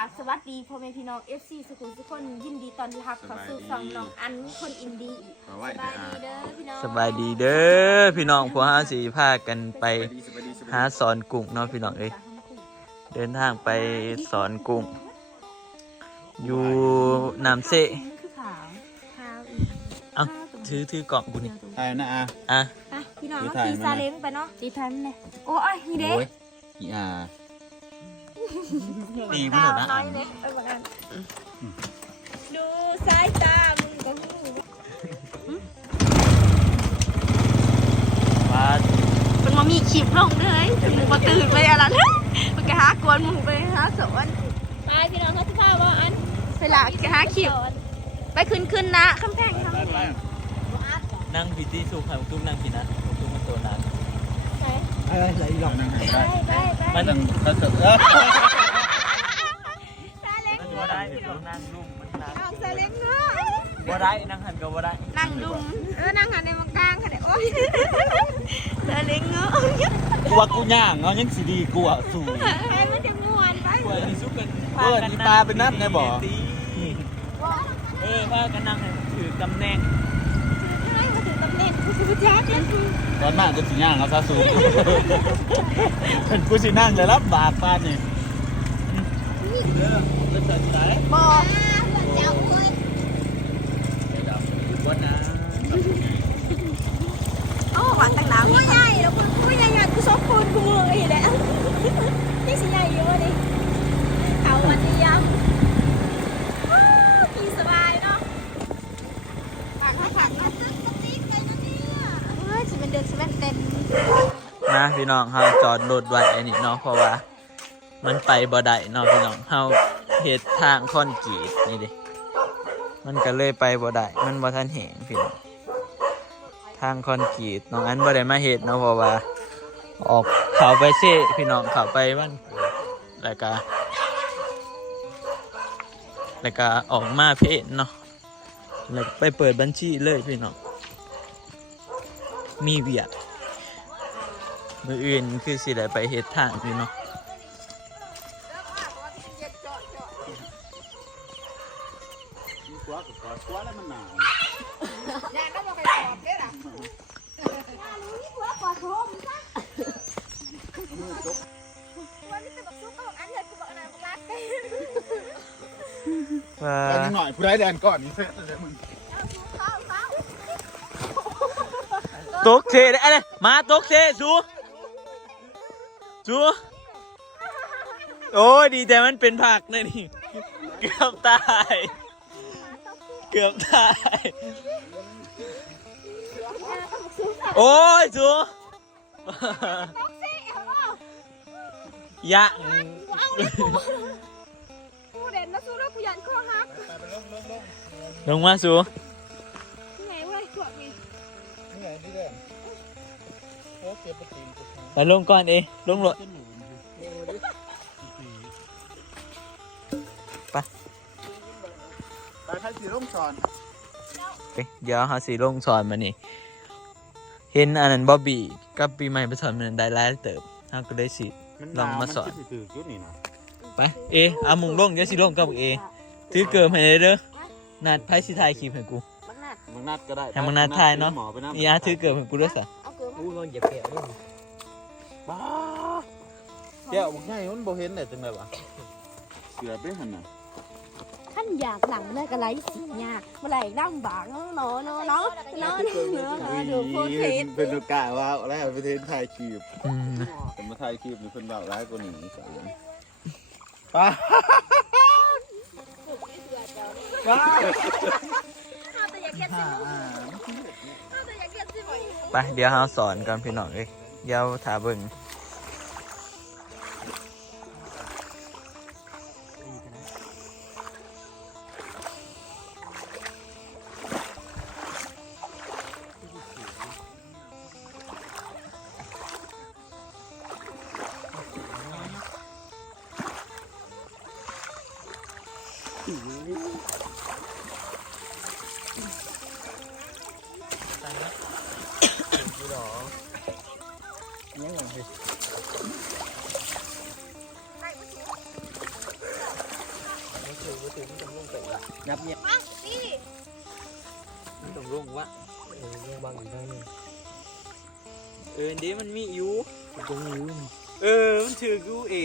ราบสวัสดีพ่อแม่พี่น้อง FC สุขุมทุกคนยินดีต้อนรับเข้าสู่ช่องน้องอันคนอินดี้มาไหว้สแต่บายอาดีเด้อพี่น้องสบายดีเด้อพี่น้องพวกเฮาสิพากันไปสบายดีสบายดีสบายหาดีสอนกุ้งเนาะพี่น้องเอ้ยเดินทางไปสอนกุ้งอยู่น้ำเซคือขาวขาวอีกเอ้าถือถือกล่องกูนี่ใช่นะอาอะไปพี่น้องถือเอาถ่ายขี่มาซาหน่อยเล้งไปเนาะตีทันเลยโอ้ยนี่เด้โอ้ยอีอา ดีมันเหรอนะน้อยเล็กไปเหมือนกันดูสายตา มึงก็หูว่ามันมามีคลิปลงเลยหมูมาตื่นไปอะไรนะมันก็หากวนหมูไปหาสวนไปพี่น้องเขาจะพาว่าอันเวลาก็หาคลิปไปขึ้นขึ้นนะคำแพงคำแพงนั่งพิธีสุขให้ตุ้มนั่งกินนะตุ้มมันตัวนั้นอะไรอะไรหลอกนั่งไหนได้ไปไปมันนั่งเขาจะเออซาเล้งมันบ่ ได้เดี๋ยวนั่งลุ่มมันนั่งเอาซาเล้งเนาะบ่ได้นั่งหันก็บ่ได้นั่งดุมเออนั่งหันในมังกลางค่ะเนี่ยโอ้ยซาเล้งเนาะกูว่ากูย่างเอายังสีดีกูอะสูงให้มันจะม่วนไปกว่าสิสุกกันเออนี่ปลาเป็นนัดไงบ่เออว่ากันนั่งให้ถือตำแหน่งให้มาถึงตำแหน่งกูสิบแจ๊ดเนี่ยตอนมากก็สีย่างเอาซะสูงเป็นกูสินั่งจะรับบาปปานนี่เด้อ เป็นสัตว์ไหนบอกเจ้าเอ้วันนะโอ้หวานต่างหนาวผู้ใหญ่แล้วคุณผู้ใหญ่ใหญ่กูชอบคุณกูเลยแหละนี่สิใหญ่เยอะดิเขาวันนี้ยังขี่สบายเนาะปากปากนะเฮ้ยสิมันเดินสิมันเต้นนะพี่น้องเฮาจอดรถไว้อันนี้เนาะเพราะว่า มันไปบ่ได้เนาะพี่น้องเฮา เฮ็ดทางคอนกรีตนี่ดิมันก็เลยไปบ่ได้ มันบ่ทันแหงพี่น้องทางคอนกรีตน้องอันบ่ได้มาเฮ็ดเนาะเพราะว่า ออกเขาไปเซ่พี่น้องเขาไปบ้านแล้วก็แล้วก็ออกมาเพจเนาะแล้วไปเปิดบัญชีเลยพี่น้องมีเวียดมืออื่นคือสิได้ไปเฮ็ดทางอยู่เนาะ ว่าแต่นิดหน่อยผู้ใดแดนก่อนนี่เสร็จแล้วมึงตกเทได้อะไรมาตกเทสูสูโอ้ยดีแต่มันเป็นผักนะนี่ เกือบตาย เกือบตาย โอ้ยสู ยะกูเด่นนะสู้แล้วกูยันข้อหักลงมาสูไงเว้ยพวกนี้นี่ไงนี่แดนโอ้เก็บไปตีนกูไปลงก่อนเองลงรถไปใช้สีร่มสอนไปเดี๋ยวหาสีลงสอนมานี่เห็นอันนั้นบอบบี้กับปีใหม่ไปสอนมันได้หลายเติบเฮาก็ได้สิ ลองมาสอนถือจุดนี่นะไปเอเอามุงลงเดี๋ยวสิลงกับเอถือเกิมให้เลยเด้อนัดไพ่สิถ่ายคลิปให้กูบักนัดมึงนัดก็ได้ให้มึงนัดทายเนาะหมอไปนะอีอาถือเกิมให้กูด้วยสัเอาเกลือมาอู้ลงเหยียบแก้วด้วยบ้าเดี๋ยวมึงให้มันบ่เห็นได้จังไดวะเสือไปหั่นน่ะขั้น อยากหนังได้กระไรสิยากเมื่อไหร่ดั้งบางเนาะเนาะเนาะเนาะเนาะเนาะเนาะดูโพสเพจเป็นโอกาสว่าแล้วไปเทนถ่ายคลิปแต่มาถ่ายคลิปนี่เพิ่นเว้าร้ายกว่านี้ใส่ป้าป้าเอาแต่อยากเก็บสิเอาแต่อยากเก็บสิไปเดี๋ยวเฮาสอนกันพี่น้องเอ้ยเดี๋ยวถาเบิ่ง nhập nhé มันต้องลงวะเออลงบางอีกได้หนึ่งเออเดี๋ยวมันมีอยู่ตรงนี้เออ มันถือกูเอ๋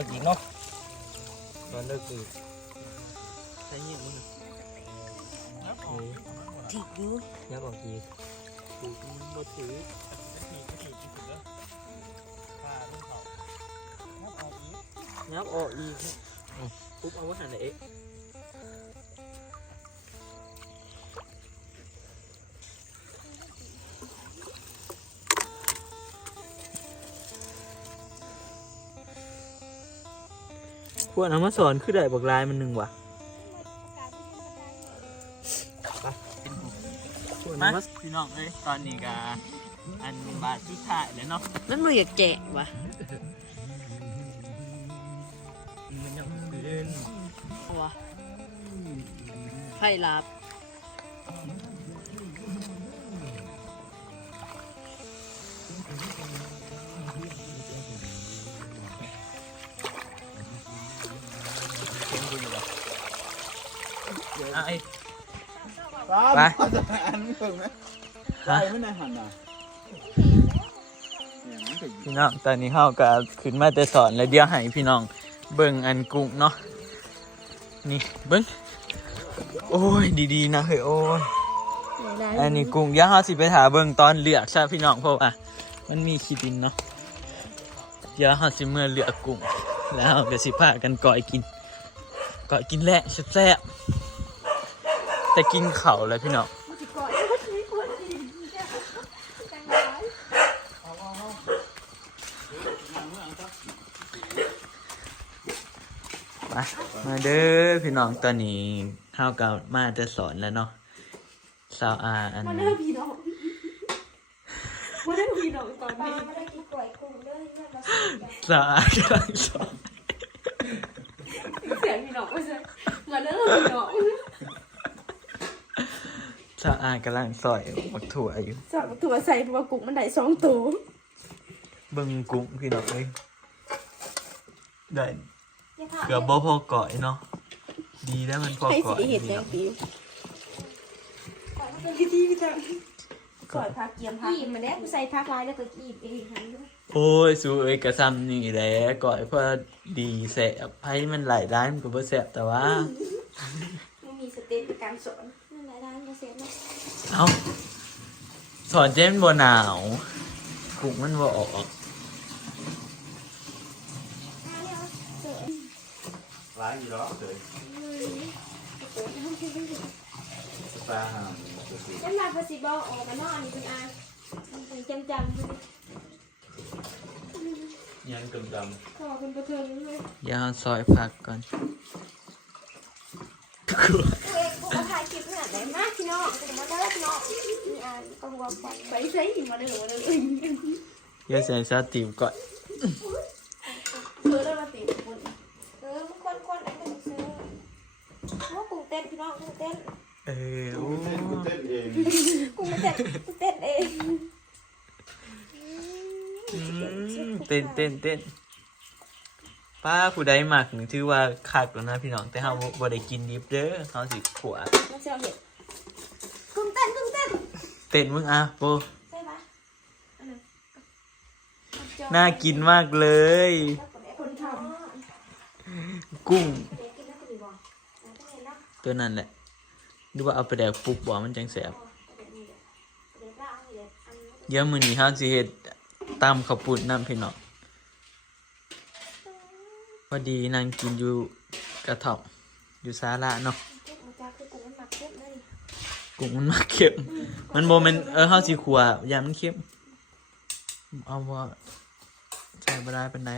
ลงเดือดอีกอะอีกกับอีกน้อยหนึงเต็มทุกยีดินของนอกเต็มเต็มอันนี้เต็มมุกเลิกอีกเนาะนอนเลิกอีกใช่เงี้ยมึงถิกอยู่ยับออกอีกถูกมึงบ่ถืองับออกอีกปุ๊บเอาไว้หันไหน วรเอามาสอนคือได้บอกลายมันหนึ่งว่ะมาพี่น้องเอ้ยตอนนี้ก็อันบาทสุดท้ายแล้วเนาะมันบ่อยากแจกว่ะมันยังคืนว่ะไพ่ลับามไปมาจะอันนี้เพิ่งไหมไปไม่ได้หันอะเนี่ยมันก็พี่น้องตอนนี้เฮาก็ขึ้นมาแต่สอนแล้วเดี๋ยวให้พี่น้องเบิ่งอันกุ้งเนาะนี่เบิ่งโอ้ยดีๆนะเฮ้ยโอ้ยอันนี้กุ้งเดี๋ยวเฮาสิไปถาเบิ่งตอนเลือกใช่พี่น้องเพราะว่ามันมีขี้ดินเนาะเดี๋ยวเฮาสิเมื่อเลือกกุ้งแล้วเราก็สิพากันก่อยกินก่อยกินแหละแซ่บๆ แต่กินเข่าแล้วพี่น้องมามาเด้อพี่น้องตอนนี้เฮากับมาจะสอนแล้วเนาะสาวอาอันมันเริ่มพี่น้องมันเริ่มพี่น้องตอนปลานี้ไม่ได้กินกล้วยกุ้งเด้อเพื่อนมาสาวอากำลังสอนเสียงพี่น้องไม่ใช่มันเริ่มพี่น้อง สาวอากำลังสอยบักถั่วอยู่สองตัวใส่ตัวกุ้งมันได้สองตัวเบิ่งกุ้งพี่น้องเอ้ยได้อย่าผ่าเกือบบ่พอก่อยเนาะดีแล้วมันพอให้ก่อยสีเห็ดพี่แดน้งองปีก่อนมันเป็นที่พี่ทำก่อนพักเกียมพักกีบมาเนี่ยกูใส่พักลายแล้วก็กีบเองหันด้วยโอ้ยสู้เอ้ยกระซำนี่แหละก่อยเพื่อดีแสบให้มันหลายด้านมันก็บ่แสบแต่ว่ามันมีสเต็ปในการสอน นั่นแหละร้านเกษตรเนาะเอ้าสอนเจมนบ่หนาวกุ้งมันบ่ออกร้ายอยู่แล้วเลยปลาหามจะสิน้ำลายภาษีบอออกกันเนาะอันนี้เป็นอาเป็นจำจำยังกำดขอเป็นประเทิงเลยอย่าซอยผักก่อน น้องกูมาได้แล้วพี่น้องมีอ่านกองวัวฟันไปใช้หิมาเด้อมาเด้ออย่าใส่ซาติมก่อนเพื่อได้มาติดคนเออมึงคนคนไอ้คนซื้อว่ากูเต้นพี่น้องกูเต้นเออโอ้ำกูเต้นเองกูไม่เต้นกูเต้นเองอืมเต้นเต้นเต้นป้าผู้ใดหมักนี่ถือว่าคักแล้วนะพี่น้องแต่เฮาบ่บ่ได้กินดิบเด้อเฮาสิขวดมันเสียวเห็ด กูเต้นกูเต้นเต้นมึงอะโบใช่ปะอันนั้นน่ากินมากเลย คนทกุ้งำเด็กกินแล้วกูดีบอกแล้วก็เห็นแล้วตัวนั้นแหละหรือว่าเอาไปแดกปุกบ่มันจังแสบเด็กนี่เด็กเด็กละอันนี้เด็กอันนี้เดี๋ยวมื้อนี้เฮาสิเฮ็ดตำข้าวปุ้นน้ำพี่น้องพอดีนางกินอยู่กระท่อมอยู่ศาลาเนาะ กุ้งมันมาเค็ม มันโมเมนเออเฮาสิขัวยามมันเค็ม เอาว่าใส่บ่ได้เป็นได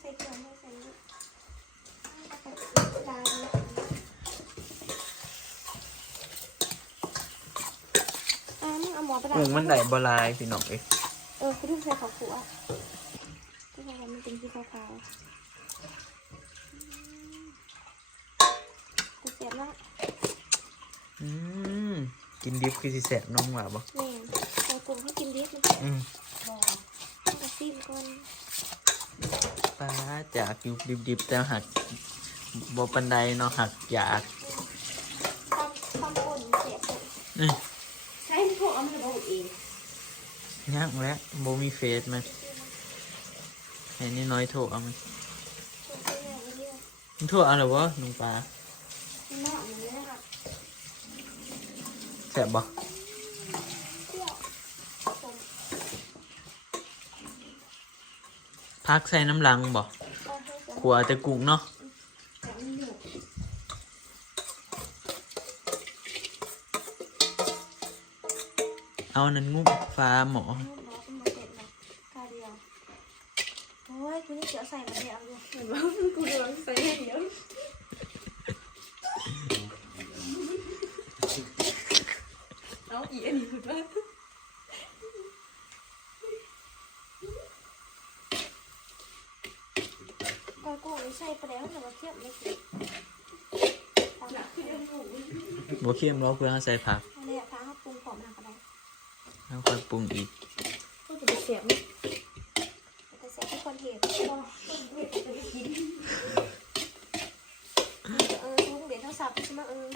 ใส่เกลือใส่เยอะตาเนี่ยอ่ามึงเอาหมอไปด่ากุ้งมันได้บ่หลายพี่น้องเอ้ยเออคือทุ่งใส่ขาวขัวที่ว่ามันเป็นที่ขาวๆกูเสียบมาก อืมกินดิบคือสิแซ่บน้องว่าบ่นี่แต่กลุ่มให้กินดิบมันอืมต้องกระซิบก่อนปลาจากอยู่ดิบๆแต่หักบ่ปานใดเนาะหักอยากความความป่นเสียบเลยอื้อใช้พวกเอามันจะบอกเองยังแล้วบ่มีเฟซมันแค่นี้น้อยโทรเอามันส่วนตัวใหญ่ไปเรื่อยมันโทรเอาแล้วบ่น้องปลาหน้ามันเลยค่ะ แซ่บบ่พักใส่น้ำลังบ่ขัวแต่กุ้งเนาะเอานั้นงุบฟ้าหมอ นุ่มเนาะเป็นมาเสร็จเลยกาเดียวโอ้ยคุณนี่เสือใส่มาเดียวเลย เห็นว่ากูโดนใส่เดียว เอาอีอันนี้คือว่า ก็กูไม่ ใช่ไปแล้วแต่ว่าเทียบไม่เก็บตามหนักขึ้นยังหูบ่เค็มบ่เพื่อเอาใส่ผักอันนี้อะทางเขาปรุงของมันก็ได้แล้วค่อยปรุงอีกก็จะไปเสียบมันแต่ใส่ที่คนเห็นก็เออลุงเดี๋ยวโทรศัพท์ใช่ไหมเออ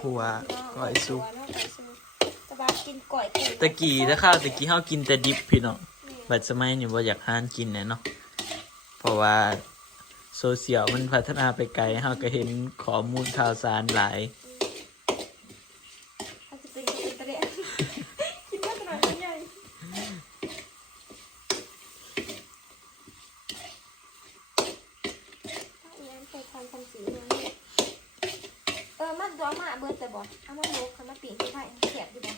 ขัวก้อยซุปจะบากินก่อยกุ้งตะกี้ถ้าข้าวตะกี้เฮากินแต่ดิบพี่น้องนี่ บัดสมัยนี้บ่อยากหานกินแน่เนาะเพราะว่าโซเชียลมันพัฒนาไปไกลเฮาก็เห็นข้อมูลข่าวสารหลายถ้าจะเป็นก็เป็นตะเละคิดว่าขนาดนี้ใหญ่ถ้าอีนั้นเคยทำทำสีนั้นเนี่ยเออมันร้อนมาเบิร์ดแต่บอลเอามาลกเขามาปีนที่ไทยเสียบดีบอล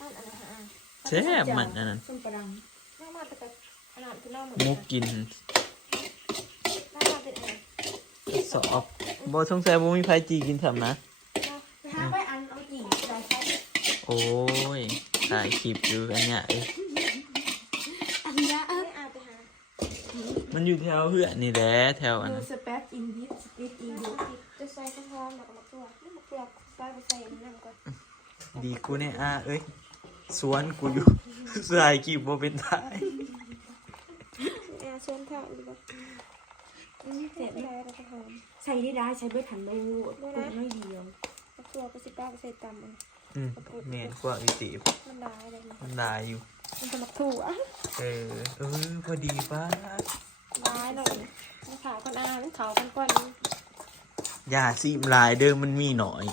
นั่นอันนั้นฮะแซ่บมันอันนั้นส้มปลาดัง น่ามาแต่ขนาดที่น่า เหมือนมุกกินน่ามาเป็นอะไรสอบบ่สงสัยบ่มีไผจีกินทำนะไปหาไปอันเอาอีกได้ใช้โอ้ยถ่ายคลิปอยู่อันเนี้ยเอ้ยอันนี้ไม่เอาไปหามันอยู่แถวเฮือนนี่แหละแถวอันดูนั้นสเปซอินดิสปิดอินดิจะใส่ข้าวหอมแล้วก็มะเขือนี่มะเขือใส่ไปใส่น้ำก่อนดีกูเนี่ยอะเอ้ย สวนกูอยู่สายคลิปบ่เป็นทาย แอร์เชิญเท่าดีกว่าเสร็จใส่แล้วก็หอมใช้ได้ได้ใช้เบิร์ทันดูกูไม่เดียวมะเขือก็สิบเก้าไปใส่ตำมันอืมแม่นกว่าอีติบมันได้เลยนะมันได้อยู่มันจะมะถั่วเออเออพอดีป้าได้หน่อยมะขาวกันอ่านขาวกันก่อนอย่าซีมลายเด้อมันมีหน่อย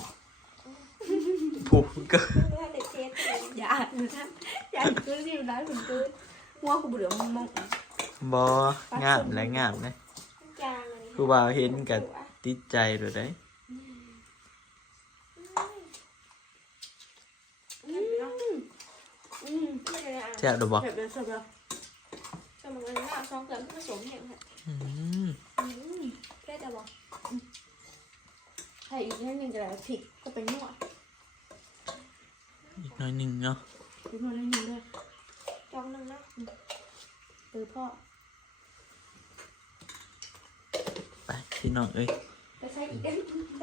ผูกก็เพื่อเด็กเช็ดเลยอย่าหนูท่านอย่าคือสิได้ผมคือหัวกูเบื่อมันมอง บองามและงามนะจางเลยคือว่าเห็นกับติดใจเลยได้อืมอืมไม่เลยอะแซ่บดอกบอกแบบนั้นสำหรับสมองมันหน้าซองเกินผสมเห็นค่ะอืมอืมแค่จะบอกใช่อีกนิดนึงจะได้ผิดก็เป็นนวดอีกหน่อยหนึ่งเนาะเป็นนวดนิดนึงด้วยจองหนึ่งนะเออพ่อ ไป พี่น้องเอ้ยไปใส่อีกได้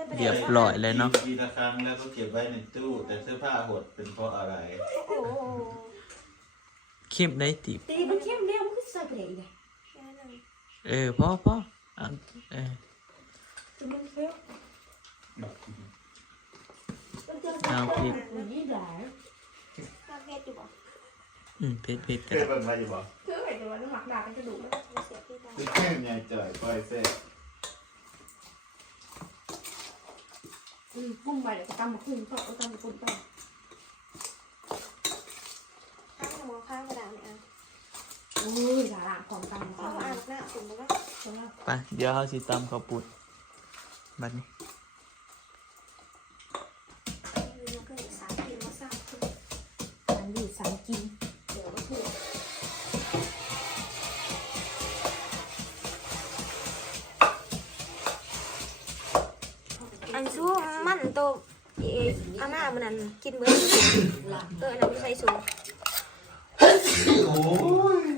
ไปเรียบร้อยเลยเนาะปีละครั้งแล้วก็เก็บไว้ในตู้แต่เสื้อผ้าหดเป็นเพราะอะไรโอ้โหเข้มได้ติบตีมันเข้มเร็วมันก็ใส่ไปไหนเลยแค่นั้นเออพ่อพ่ออะเออจนมันเฟี้ยวเอาพริกมันยี่หลายน่าเพชรอยู่บ่อืมเผ็ดเผ็ดเคกันยเบิ่งมาอยู่บ่คือเห็นแต่ว่าน้ำหมักด่ากันกระดูกแล้วมาเสียพี่ตาคือแค่ใหญ่จ่อยปล่อยเส้ อืมพุ่มไปเดี๋ยวก็ตำมาคุ้มก็เอาตำมาคุ้มต่อตั้งข้างกระดาษเนี่ยอุ้ยสาระของตำเอาอ่านหน้าสุ่มมาไปเดี๋ยวเขาสิตำข้าวปุ้นบัดนี้มีมันก็อีกสามกินมาสามกินอันนี้สามกินเดี๋ยวก็คือ มันโตเออาม่ามันนั่นกินเบื่อเอออันนั้นใส่สู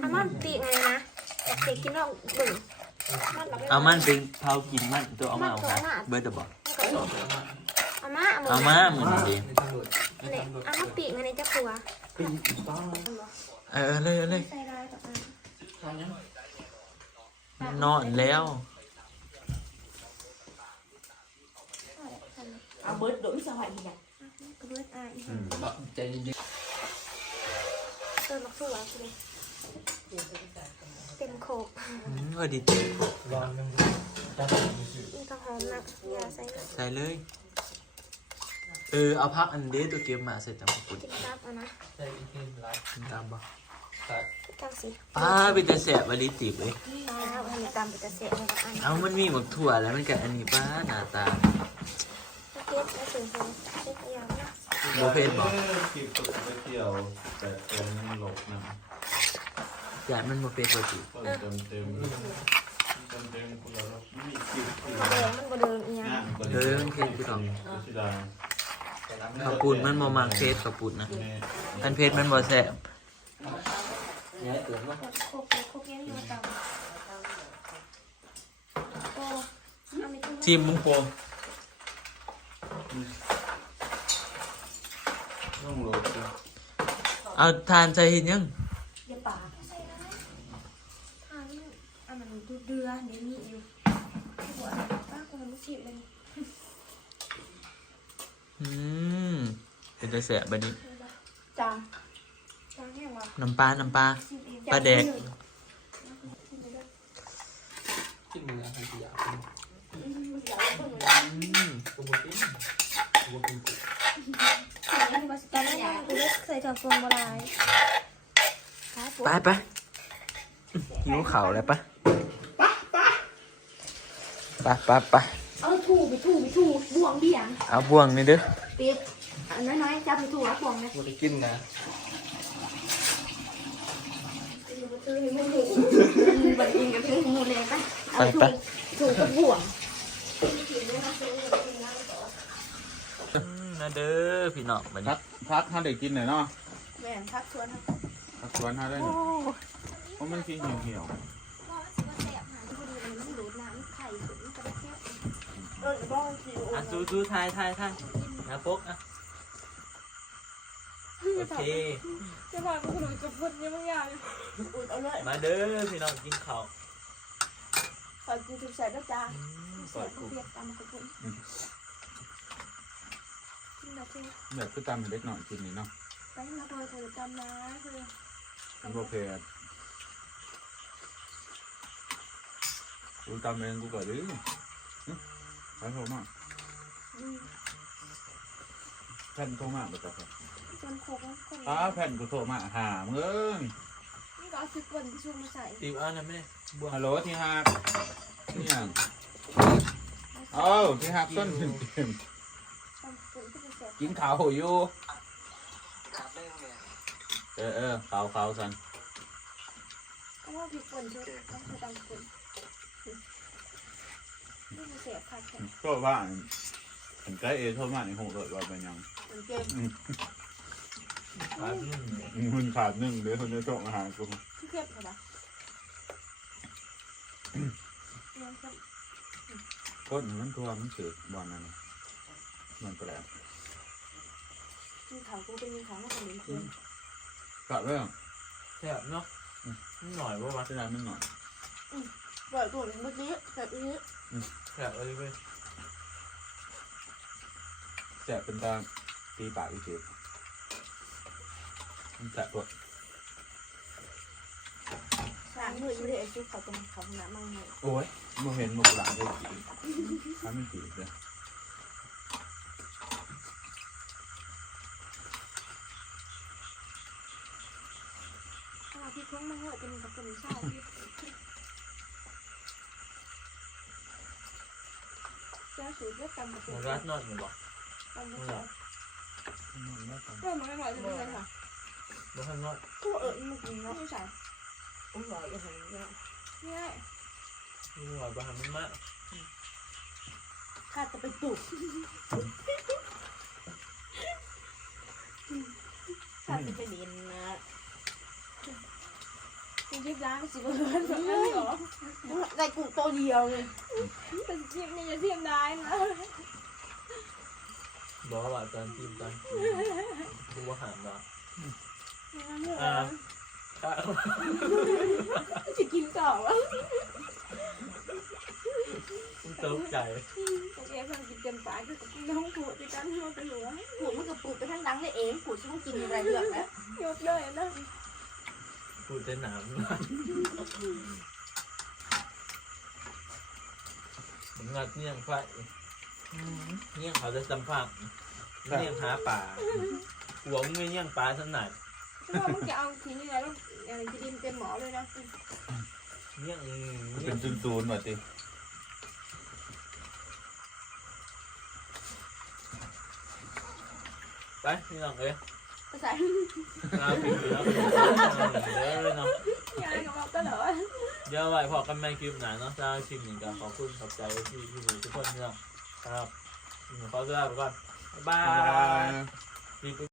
อาม่าปีกไงนะอยากเด็กกินลองเบิ่งมันเราเอามันเป็นเผากินมันตัวเอามาเอาค่ะเบิร์ดบอกอาม่าเอามาเหมือนเดิมเนี่ยอาม่าปีกไงในจะครัวเออเลยเอาเลยใส่ได้ต่ออันนอนแล้ว เอาเบิร์ดโดยสวัสดีจ้ะกระเบื้องอะอีกใจเย็นเติมมะเขือเลยเต็มโคกอืมพอดีเต็มครบๆลองนึงจับนี่ก็หอมนะยาใส่นะใส่เลย เออ เอาพักอันเดตัวเกมมาใส่ตำข้าวปุ้นกินกับอะนะใส่อีกทีไลฟ์กินตามบ่ตัดจังสิป้าเป็นแต่แสบวลิติบเลยตายแล้วอันนี้ตำไปจะเสียมันก็อันเอามันมีหมกถั่วแล้วมันกับอันนี้ป้าหน้าตา เก็บแล้วถึงคนเก็บอย่างนะโบเพนบอกคลิปตกไปเที่ยว แต่ตรงนั้นหลบนะอยากมันโบเพนปกติเปิดเต็มเต็มเต็มเต็มคุณเรามีคลิปที่มันเดินมันบ่เดินอีหยังงานก็เดินคือคือต้องชิดาข้าวปุ้นมันโมมักเพชรข้าวปุ้นนะแม่อันเพชรมันบ่แสบย้ายเตือนว่าโคกโคกยังอยู่ตำโอ้อันนี้คือทีมมุงโปง ต้องหลบนะเอาทานใจเห็นยังอย่าปากใส่ได้ทานอันนั้นดูเดือเดี๋ยวนี้อยู่หัวป้าคนไม่ชิบเลยอืมเป็นแต่แสบบัดนี้จ้าจางแห้งว่ะน้ำปลา น้ำปลาชิบเองปลาแดก กินมืออาหารที่อยากอืมตัวบุกินตัวบุกิน ตอนแรกกูเลิกใส่ถั่วฟงมาลายไปไปหิวเข่าวแล้วปะไปไปไปเอาถูไปถูไปถูบ่วงเบี่ยงเอาบ่วงนี่เด้อเปียกอันน้อยๆจับไปถูแล้วบ่วงนะบุกินนะบัดอิงกับเพื่อนหมูเลยปะเอาไปถูไปถูกับบ่วงอืม นะเด้อพี่น้องบัดพันี้กพักถ้าเด็กกินหน่อยเนาะแม่นพักชวนนะพักสวนถ้าได้หน่อยเพราะมันกินเหี่ยวเหี่ยวเออบ้องสิอะสู้สู้ทายทายทายนะพกอะโอเค จะพากูหลุยกับพุ่นยังไม่ยากอุดเอาเลยมาเด้อพี่น้องกินข้าวขอกูถูกใส่ด้วยจ้าอืมใส่กูเพียกตามกับพุ่ นแบบคือตามเล็กหน่อยกินนี่เนาะไปมาโดยเธอจำนะเธอมันโอเคกูตามเองกูก็ดื้อไปโทรมาแผ่นโทรมาแบบครับจนโคกแล้วคนอ้าแผ่นกูโทรมาหามึงเอ้ยนี่ก็เอาซิปเปิลที่ช่วงมาใส่ติวเอานะแม่บ่วงฮัลโหลที่ฮักนี่ยังเอ้าที่ฮักต้นเต็มตอนฝ นก็จะเสร็จกินข้าวอยู่เออเออข้าวข้าวสันก็ว่าพริกป่นช่วยต้องใส่ตามฝุ่นนี่มันเสียผักแข็งก็ว่าเห็นใกล้เอโทรมาในหงเลยว่าเป็นยังมันเกินครับอืมมึงขาดหนึ่งเดี๋ยวคนจะส่งอาหารกูที่เทียบกันนะเนี่ยครับก้นมันตัวมันสืบบอลนั่นน่ะมันแปลก มีเขากูเป็นมีเขาน่าจะเหมือนเพื่อนกะเรื่องแซ่บเนาะอืมหน่อยบ่วะเสียดายมันหน่อยปล่อยตัวเมื่อกี้แบบนี้แซ่บเอ้ยเว้ยแสบเป็นตาตีปากอีกทีมันแสบตัวสามมืออยู่ที่ไอ้จุ๊บเขาตรงเขาหน้ามั่งเลยโอ้ยโมเห็นโมกหลังได้กี่ทำไม่กี่เลย พี่ทุ่งมาเหอะเป็นกับเป็นเศร้าพี่เจ้าสูตรก็ตำกับเป็หนมูรัดนอนอยู่บ่ตำกับเป็นเริ่มมาหน่อยจะเป็นไงค่ะบ่ทันนอนกูเออมันกินเนาะไม่ใช่อุ้ยหอยอย่างนี้เนี่ยเนี่ยหัวบ่ทันมันมากข้าจะไปปลูกข้าจะไปเรียนนะ จริงๆร้านสิบเอิญแบบนั้เหรอได้กุ้งตัวเดียวเลยแต่จริงๆเนี่ยจะเทียมได้นะบ่ว่าตอนกินตอนกินกูบ่หันว่าเนี่ยอ่าจะกินต่อวะตกใจโอเคเพิ่งกินเต็มปากคือน้องผูดจะกันหัวเป็นหัวปลูกมันก็ปลูกไปทั้งดังเลยเองปลูกฉันต้องกินอะไรเรื่องนะยกเลยนะ พูดแต่หนามผมงัดเงี้ยงไฟเงี้ยงเขาจะจำฟังเงี้ยงหาป่าหัวมึงไม่เงี้ยงปลาสนัดเพราะว่ามึงจะเอาทีนี้แล้วอะไรจะดินเต็มหมอเลยนะเงี้ยงมันเงี้เป็ยนงซูนๆว่ะติไปพี่น้องเอ้ย ภาษาลาไปแล้วเดี๋ยวเลยเนาะยายกับเราก็เหรอเดี๋ยวไว้พอกันแม่คลิปหนาเนาะถ้าคลิปนี้ก็ขอบคุณขอบใจที่ที่ดูทุกคนเนาะครับขอตัวลาไปก่อนบ๊ายบาบ๊ายบาย ย